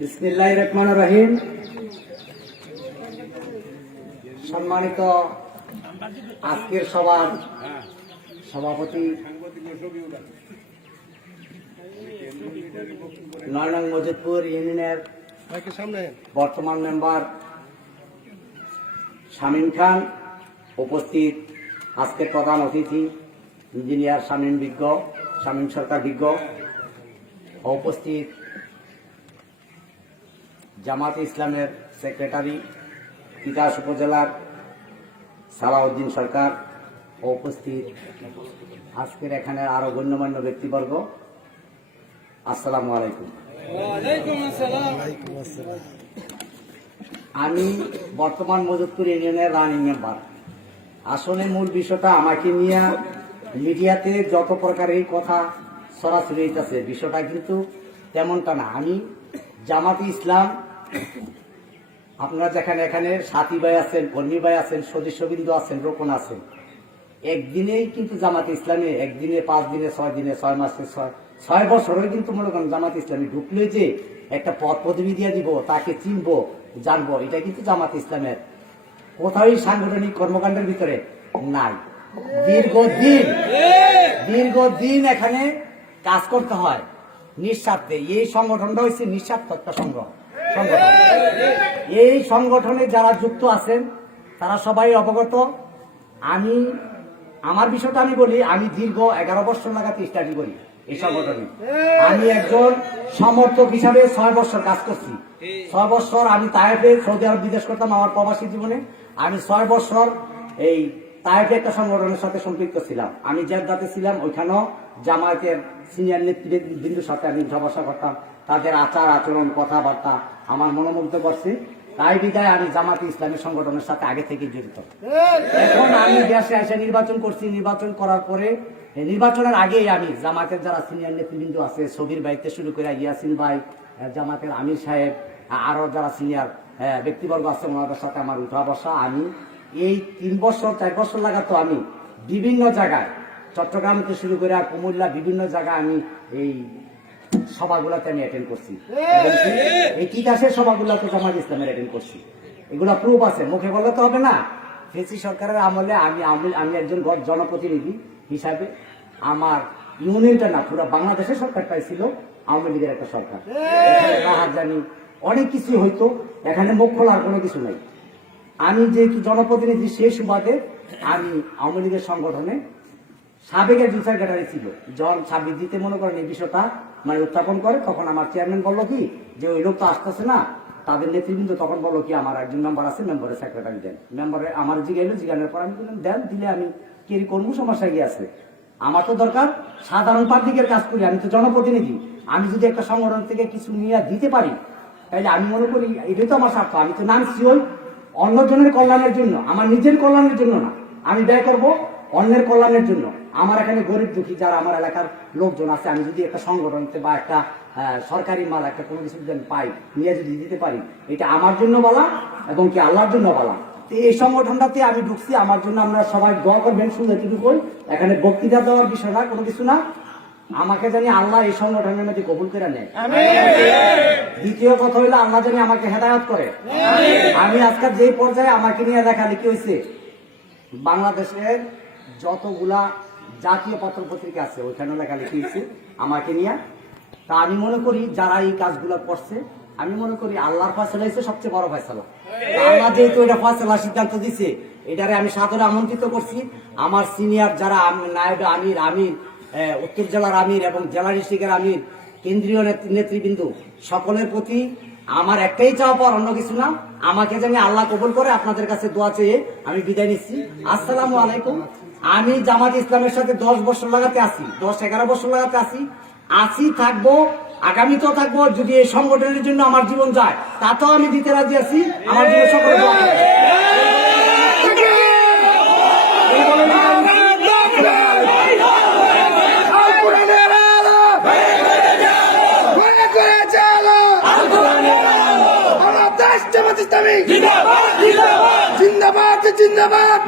বিসমিল্লাহ রহমান রহিম। সম্মানিত আজকের সভার সভাপতি নয় নং মজিদপুর ইউনিয়নের বর্তমান মেম্বার শামীম খান উপস্থিত আজকের প্রধান অতিথি, ইঞ্জিনিয়ার শামীম বিজ্ঞ, শামীম সরকার বিজ্ঞ, উপস্থিত জামাত ইসলামের সেক্রেটারি তিতাস উপজেলার সালাউদ্দিন সরকার ও উপস্থিত। আজকের এখানে আরও গণ্যমান্য ব্যক্তিবর্গ। আসসালামু আলাইকুম। আমি বর্তমান মজুদপুর ইউনিয়নের রানিং মেম্বার। আসলে মূল বিষয়টা আমাকে নিয়ে মিডিয়াতে যত প্রকারের কথা সরাসরি বিষয়টা কিন্তু তেমনটা না। আমি জামাতি ইসলাম আপনারা যেখানে এখানে সাথী ভাই আছেন, কর্মী ভাই আছেন, সদস্যবৃন্দ আছেন, রোপণ আছেন, একদিনেই কিন্তু জামাতে ইসলামে, একদিনে, পাঁচ দিনে, ছয় দিনে, ছয় মাসে, ছয় ছয় বছরই কিন্তু মনে করেন জামাত ইসলামী ঢুকলে যে একটা পদ পদবি দিয়ে দিব, তাকে চিনবো, জানব, এটা কিন্তু জামাত ইসলামের। কোথাওই সাংগঠনিক কর্মকাণ্ডের ভিতরে নাই। দীর্ঘদিন দীর্ঘদিন এখানে কাজ করতে হয়, নিঃস্বার্থে। এই সংগঠনটা হচ্ছে নিঃস্বার্থ একটা সংগ্রহ সংগঠন। এই সংগঠনে যারা যুক্ত আছেন, তারা সবাই অবগত। আমি, আমার বিষয়টা আমি বলি, আমি দীর্ঘ এগারো বছর লাগাতে স্টাডি করি এই সংগঠনে। আমি একজন সমর্থক হিসাবে ছয় বছর কাজ করছি। ছয় বছর আমি তায়েফে সৌদি আরব বিদেশ করতাম আমার প্রবাসী জীবনে। আমি ছয় বছর এই তায়েফে একটা সংগঠনের সাথে সম্পৃক্ত ছিলাম। আমি জেদ্দাতে ছিলাম ওইখানেও জামায়াতের সিনিয়র নেতৃবৃন্দের সাথে আমি উঠা করতাম। তাদের আচার আচরণ কথাবার্তা আমার মনোমুগ্ধ করছে তাই বিদায় আমি জামাতে ইসলামী সংগঠনের সাথে আগে থেকে জড়িত। এখন আমি দেশে এসে নির্বাচন করছি। নির্বাচন করার পরে নির্বাচনের আগেই আমি জামাতের যারা সিনিয়র নেতৃবৃন্দ আছে সবির বাইতে শুরু করে ইয়াসিন ভাই জামাতের আমির সাহেব আহ, আরও যারা সিনিয়র ব্যক্তিবর্গ আছে ওনাদের সাথে আমার উঠা বসা। আমি এই তিন বছর চার বছর লাগাতো আমি বিভিন্ন জায়গায়। চট্টগ্রাম থেকে শুরু করে কুমিল্লা বিভিন্ন জায়গায় আমি এই সভাগুলোতে আমি অ্যাটেন্ড করছি। এই তিতাসের সভাগুলোতে জামাত ইসলামের অ্যাটেন্ড করছি। এগুলো প্রুফ আছে। মুখে বললে তো হবে না। ফেসি সরকারের আমলে আমি আমি- আমি একজন জনপ্রতিনিধি হিসাবে আমার ইউনিয়নটা না পুরো বাংলাদেশের সরকারটাই ছিল আওয়ামী লীগের একটা সরকার। জানি অনেক কিছু হইতো। এখানে মুখ খোলার কোনো কিছু নাই। আমি যে জনপ্রতিনিধি সেই সুবাদে আমি আওয়ামী লীগের সংগঠনে সাবেক একজন সেক্রেটারি ছিল। যখন ছাব্বিশ দিতে মনে করেন, এই বিষয়টা মানে উত্থাপন করে, তখন আমার চেয়ারম্যান বলল কি, যে ওই লোক তো আসতেছে না, তাদের নেতৃবৃন্দ তখন বলল কি, আমার একজন মেম্বার আছে মেম্বারের সেক্রেটারি দেন। মেম্বারে আমার জিগাইলো, জিগানোর পর আমি বললাম, দেন, দিলে আমি কেরি কর্ম সমস্যা গিয়ে আছে? আমার তো দরকার সাধারণ পাবলিকের কাজ করি, আমি তো জনপ্রতিনিধি। আমি যদি একটা সংগঠন থেকে কিছু নিয়ে দিতে পারি তাইলে আমি মনে করি এটাই তো আমার স্বার্থ, আমি তো নামছি ওই অন্যজনের কল্যাণের জন্য, আমার নিজের কল্যাণের জন্য না, আমি ব্যয় করব অন্যের কল্যাণের জন্য। আমার এখানে গরিব দুঃখী যারা আমার এলাকার লোকজন আছে, আমি যদি একটা সংগঠনতে বা একটা সরকারি মাল, একটা কোনো কিছু যদি পাই, নিয়ে যদি দিতে পারি, এটা আমার জন্য বলা এবং কি আল্লাহর জন্য বলা। এই সংগঠনটাতে আমি ঢুকছি, আমার জন্য আমরা সবাই দোয়া করবেন শুনে এটুকু এখানে বক্তৃতা দেওয়ার বিষয় না, কোনো কিছু না। আমাকে জানি আল্লাহ এই সংগঠনের মধ্যে কবুল করে নেয়। দ্বিতীয় কথা হইল আল্লাহ জানি আমাকে হেদায়ত করে। আমি আজকাল যে পর্যায়ে আমাকে নিয়ে লেখালেখি হয়েছে বাংলাদেশের যতগুলা জাতীয় পত্র পত্রিকা আছে ওইখানে লেখালেখি হয়েছে আমাকে নিয়ে। তা আমি মনে করি যারা এই কাজগুলো করছে আমি মনে করি আল্লাহর ফয়সলা হয়েছে সবচেয়ে বড় ফয়সলা। আল্লাহ যেহেতু এটা ফয়সলা সিদ্ধান্ত দিছে এটারে আমি সাদরে আমন্ত্রিত করছি। আমার সিনিয়র যারা নায়েব আমির আমির উত্তর জেলার আমির এবং জেলা ডিস্ট্রিক্টের আমির, কেন্দ্রীয় নেত- নেতৃবৃন্দ, সকলের প্রতি আমার একটাই চাওয়া পাওয়ার অন্য কিছু না, আমাকে জানি আল্লাহ কবুল করে আপনাদের কাছে দোয়া চেয়ে আমি বিদায় নিচ্ছি। আসসালামু আলাইকুম। আমি জামাত ইসলামের সাথে দশ বছর লাগাতে আসি, দশ এগারো বছর লাগাতে আসি। আসি, থাকব, আগামীতেও থাকব, যদি এই সংগঠনের জন্য আমার জীবন যায়, তাতেও আমি দিতে রাজি আছি। আমার জীবন সকলে দোয়া করবেন। এই বলে আমি- জিন্দাবাদ জিন্দাবাদ।